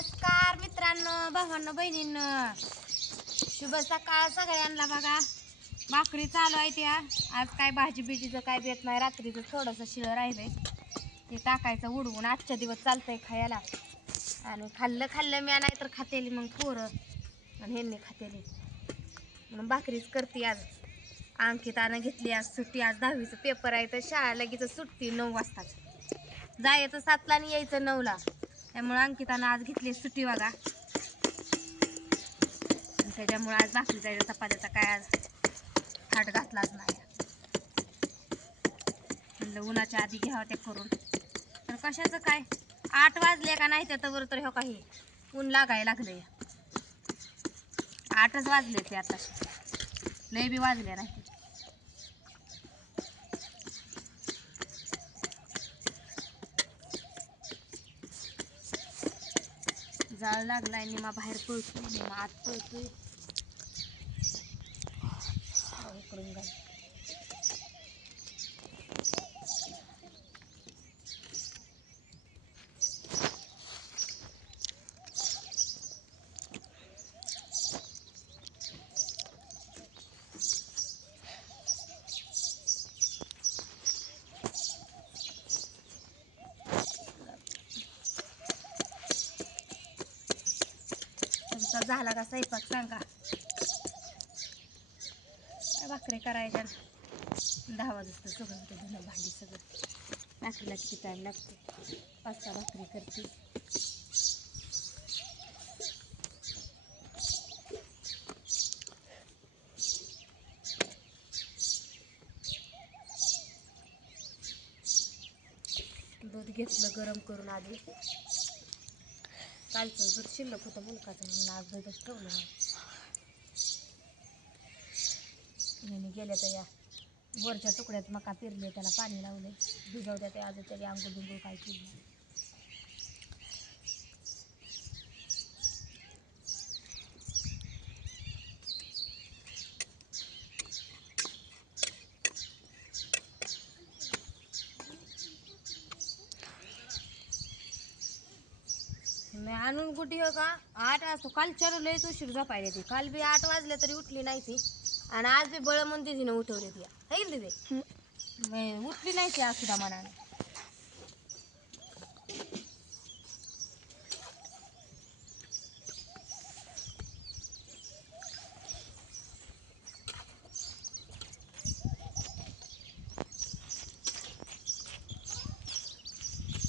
नमस्कार मित्रांनो, भावांनो, बहिणींनो, शुभ सकाळ सगळ्यांना. बघा भाकरी चालू आहे त्या. आज काय भाजी बिजीचं काय बेत नाही. रात्रीचं थोडंसं शिळं राहिलंय ते टाकायचं उडवून. आजच्या दिवस चालतंय खायला. आणि खाल्लं मी नाही तर खातेली मग पोरं आणि ह्यांनी खातेली मग भाकरीच करते. आज अंकितानं घेतली आज सुट्टी. आज 10वीचं पेपर आहे तर शाळा लगेच सुटती 9 वाजताच. जायचं 7ला आणि यायचं 9ला. त्यामुळे अंकितानं आज घेतली सुट्टी बघा. त्याच्यामुळे आज भाकरी जायचं चपात्याचा काय आज थाट घातलाच नाही. म्हणलं उन्हाच्या आधी घ्यावं ते करून. तर कशाचं काय 8 वाजले का नाही त्याच्यावर तर हो काही ऊन लागायला लागले. 8च वाजले ते आता. लय बी वाजले नाही. जाळ लागलाय. निमा बाहेर पळतोय, निमा आत पळतोय. इकडून गाय तुमचा झाला का स्वयंपाक सांगा. भाकरी करायच्या 10 वाजता सगळं होतं. धुणं भांडी सगळं. भाकरीला किती टाईम लागते. 5-6 भाकरी करते. दूध घेतलं गरम करून आधी. कालचं दूध शिल्लक होतं मुलकाचं म्हणून आज दूधच ठेवलं नाही. गेले तर या वरच्या तुकड्यात मका पेरले त्याला पाणी लावले. भिजवत्या ते आज तरी आंघोळ बिंघोळ काय केली. मी आणून कुठे हो का 8 वाजता. काल लयच उशीर झोपायला ती. काल बी 8 वाजले तरी उठली नाही ती. आणि आज बी बळमन दिदीनं उठवली ती. है की दिदी? उठली नाही ती आज सुद्धा मनाने.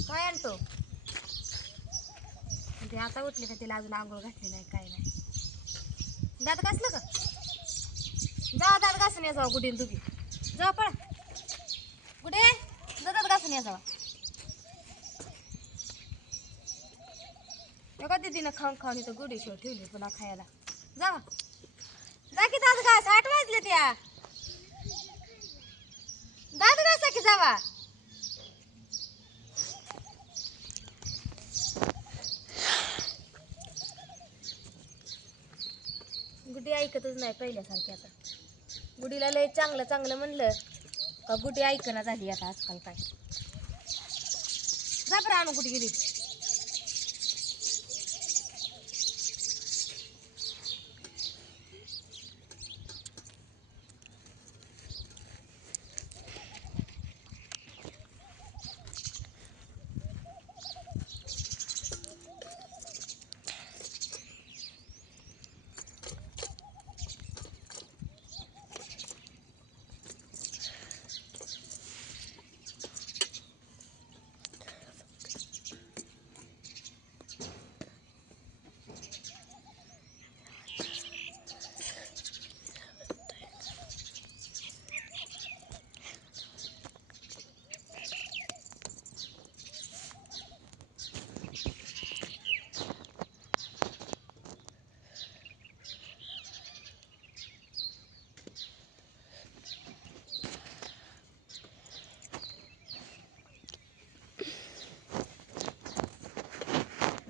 काय आणतो ते आता उठले का तिला अजून आंघोळ घातली नाही काय नाही. दात घासलं का? जा दात घासून या जावा. गुडीन तुम्ही जा पळा. गुडे जा दात घासून या जावा. बघा दीदीनं खाऊन खाऊन इथं गुडी शिव ठेवली पुन्हा खायला. जावा जा की दात घास. 8 वाजले त्या. दात घासा की जावा. गुडी ऐकतच नाही पहिल्यासारखी आता. गुडीला लय चांगलं चांगलं म्हणलं का गुडी ऐकणं झाली आता आजकाल. काय जा बरं आणू कुठे गेली.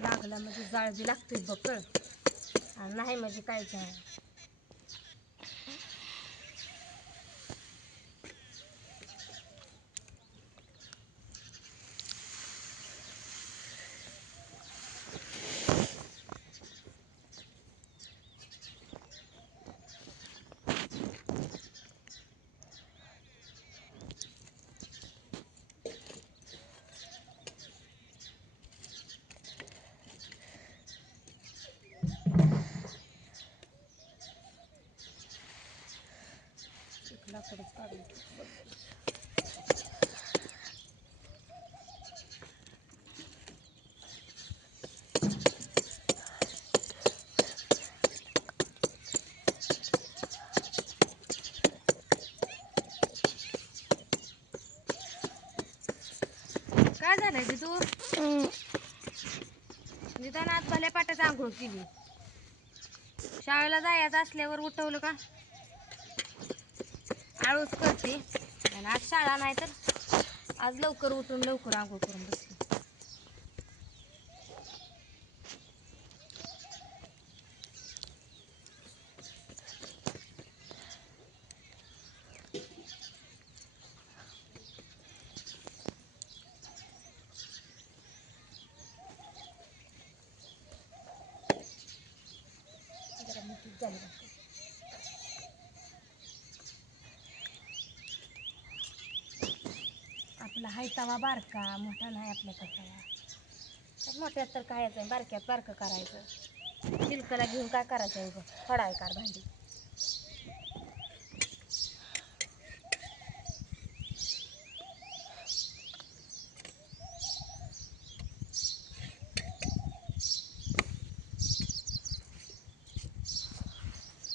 लागला म्हणजे जाळ बी लागतोय बकळ. आणि नाही म्हणजे कायच आहे. काय झालंय ते तू निदान आज भल्या पाट्यात आंघोळ केली. शाळेला जायचं असल्यावर उठवलं का आळूच करते. आणि आज शाळा नाही तर आज लवकर उठून लवकर आंघोळ करून बसली. जरा मोठीच झाली भाकर. आपला हाय तवा बारका मोठा नाही आपल्याकडे तवा. तर मोठ्यात तर काय आहे बारक्यात बारकं करायचं. चिलकला घेऊन काय करायचं आहे बघ फडाय कार भांडी.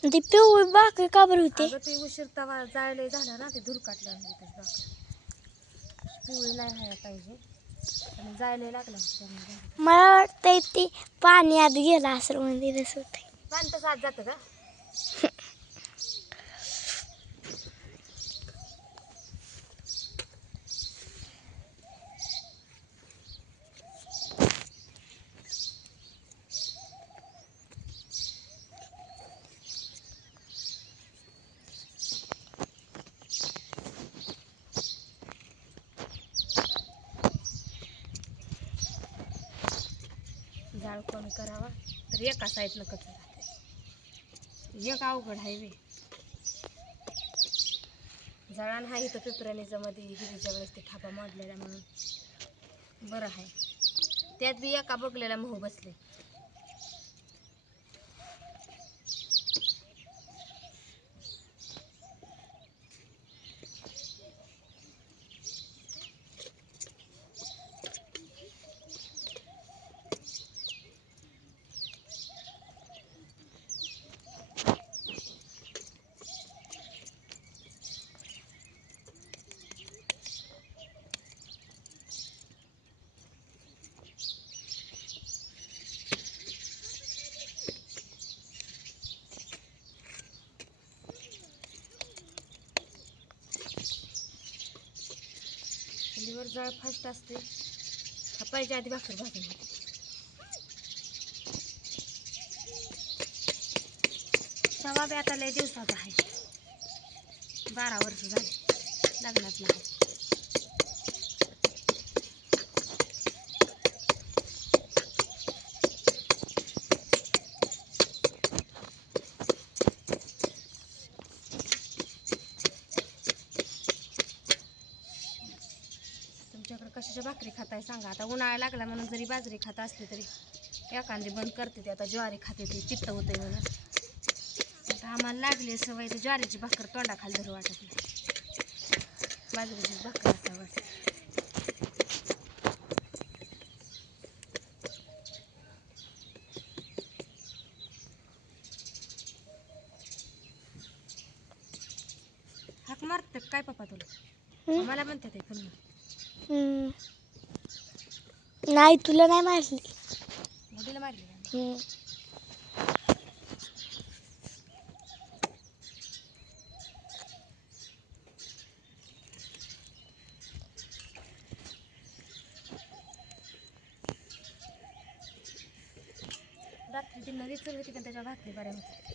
ती पिवळी भाकरी का बरं होती? अगं ते उशीर तवा जायला झाला ना ते धुरकाटलं होतं भाकर. पिवळी नाही व्हायला पाहिजे पण जायला लागलं होतं त्यामुळे झालं. मला वाटतंय ती पाण्यात गेला असेल म्हणजे तसं होतंय. पाणी तसं आत जातं का? जाळ कमी करावा तर एका साईडनं कचरा राहते. एक अवघड आहे वे जळान हा इथं पिपऱ्यानीच्या मध्ये हिरीच्या वेळेस ते थापा मोडलेला म्हणून बरं आहे. त्यात बी एका बघलेला मोह बसले. चुलीवर जाळ फास्ट असते. थापायच्या आधी भाकर भाजून होते. तवा बी आता लय दिवसाचा आहे. 12 वर्ष झाले लग्नातला आहे. तुमच्याकडे कशाच्या भाकरी खाताय सांगा. आता उन्हाळा लागला म्हणून जरी बाजरी खात असली तरी एखादी बंद करते ते. आता ज्वारी खाते ते पित्त होतंय म्हणून. आता आम्हाला लागली सवय तर ज्वारीची भाकर तोंडाखाली धरू वाटत नाही. बाजरीचीच भाकर असा वाटत. हाक मारते काय पप्पा तुला? मला म्हणते ते पुन्हा नाही तुला नाही मारली. मुलीला मारली का? रात्री ती नदी चल होती पण त्याच्या भाकरी बऱ्या होती.